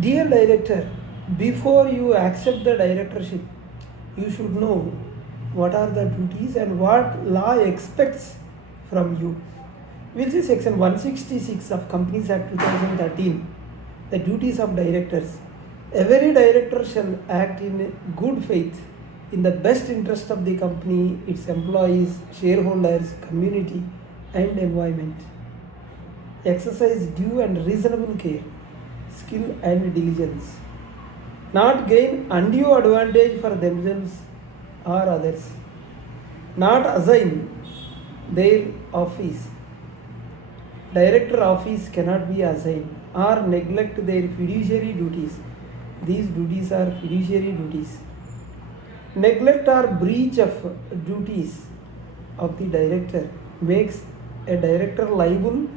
Dear director, before you accept the directorship, you should know what are the duties and what law expects from you. We'll see section 166 of Companies Act 2013, the duties of directors. Every director shall act in good faith in the best interest of the company, its employees, shareholders, community, and environment. Exercise due and reasonable care, skill and diligence. Not gain undue advantage for themselves or others. Not assign their office. Director office cannot be assigned or neglect their fiduciary duties. These duties are fiduciary duties. Neglect or breach of duties of the director makes a director liable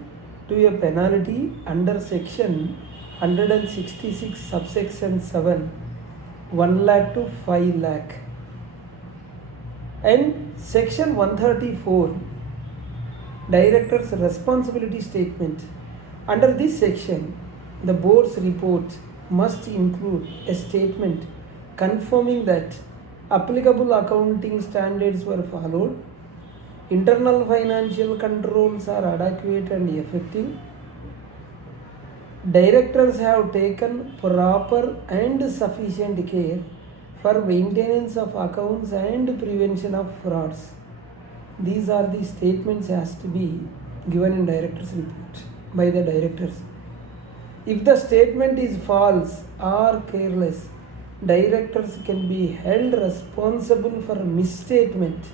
to a penalty under section 166 subsection 7, 1 lakh to 5 lakh. And section 134, director's responsibility statement. Under this section, the board's report must include a statement confirming that applicable accounting standards were followed, internal financial controls are adequate and effective, directors have taken proper and sufficient care for maintenance of accounts and prevention of frauds. These are the statements has to be given in director's report by the directors. If the statement is false or careless, directors can be held responsible for misstatement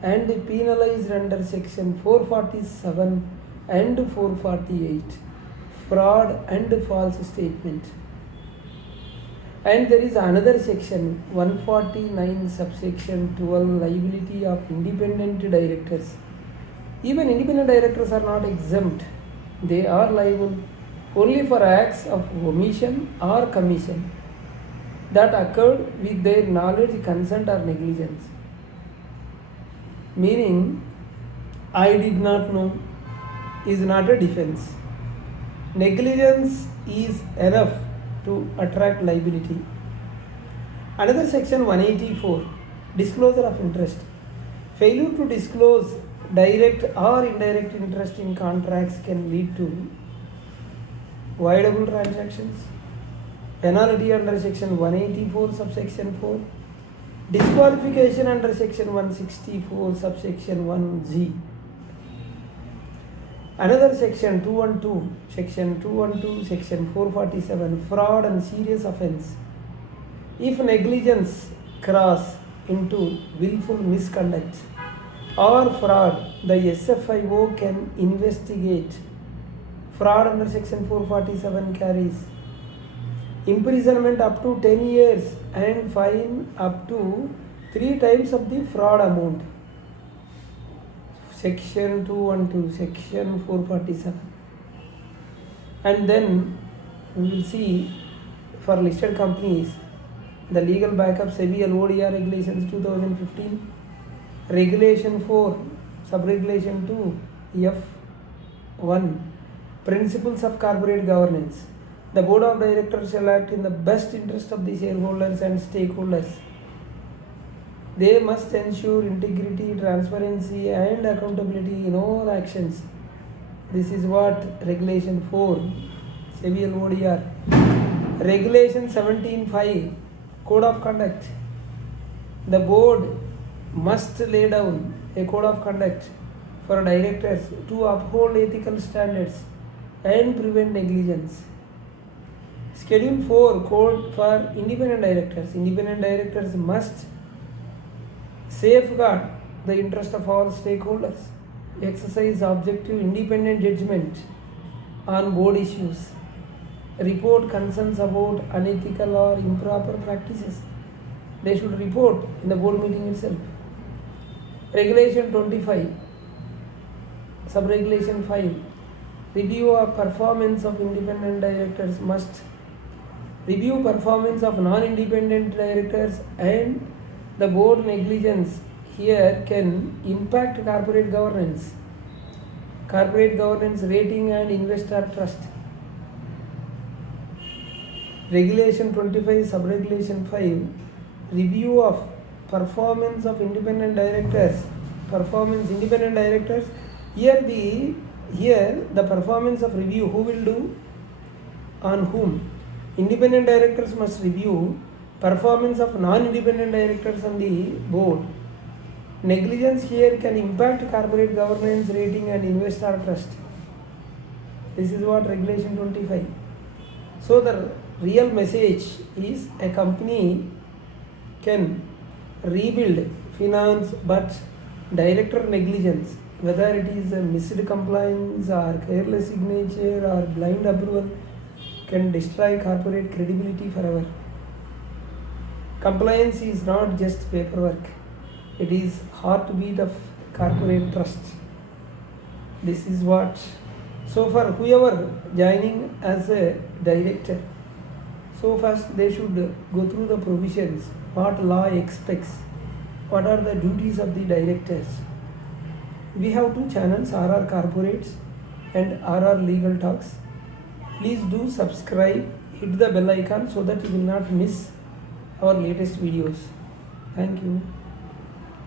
and penalized under section 447 and 448, fraud and false statement. And there is another section 149 subsection 12, liability of independent directors. Even independent directors are not exempt. They are liable only for acts of omission or commission that occurred with their knowledge, consent or negligence. Meaning, I did not know is not a defense. Negligence is enough to attract liability. Another section 184, disclosure of interest. Failure to disclose direct or indirect interest in contracts can lead to voidable transactions. Penalty under section 184 subsection 4. Disqualification under section 164 subsection 1G. Another section 212, section 212, section 447, fraud and serious offense. If negligence cross into willful misconduct or fraud, the SFIO can investigate. Fraud under section 447 carries imprisonment up to 10 years and fine up to 3 times of the fraud amount. Section 212, section 447. And then we will see for listed companies the legal backup SEBI LODR regulations 2015, regulation 4, subregulation 2, F1, principles of corporate governance. The board of directors shall act in the best interest of the shareholders and stakeholders. They must ensure integrity, transparency and accountability in all actions. This is what regulation 4, SEBI LODR. Regulation 17.5, code of conduct. The board must lay down a code of conduct for directors to uphold ethical standards and prevent negligence. Schedule 4, code for independent directors. Independent directors must safeguard the interest of all stakeholders, exercise objective independent judgment on board issues, report concerns about unethical or improper practices. They should report in the board meeting itself. Regulation 25, subregulation 5, review of performance of independent directors must review performance of non-independent directors, and the board negligence here can impact corporate governance rating and investor trust. Regulation 25, Sub-Regulation 5, review of performance of independent directors. Independent directors. Here the performance of review, who will do? On whom? Independent directors must review performance of non-independent directors on the board. Negligence here can impact corporate governance, rating and investor trust. This is what Regulation 25. So the real message is a company can rebuild finance, but director negligence, whether it is a missed compliance or careless signature or blind approval, can destroy corporate credibility forever. Compliance is not just paperwork. It is heartbeat of corporate trust. This is what. So for whoever joining as a director, so first they should go through the provisions, what law expects, what are the duties of the directors. We have two channels, RR Corporates and RR Legal Talks. Please do subscribe, hit the bell icon so that you will not miss our latest videos. Thank you.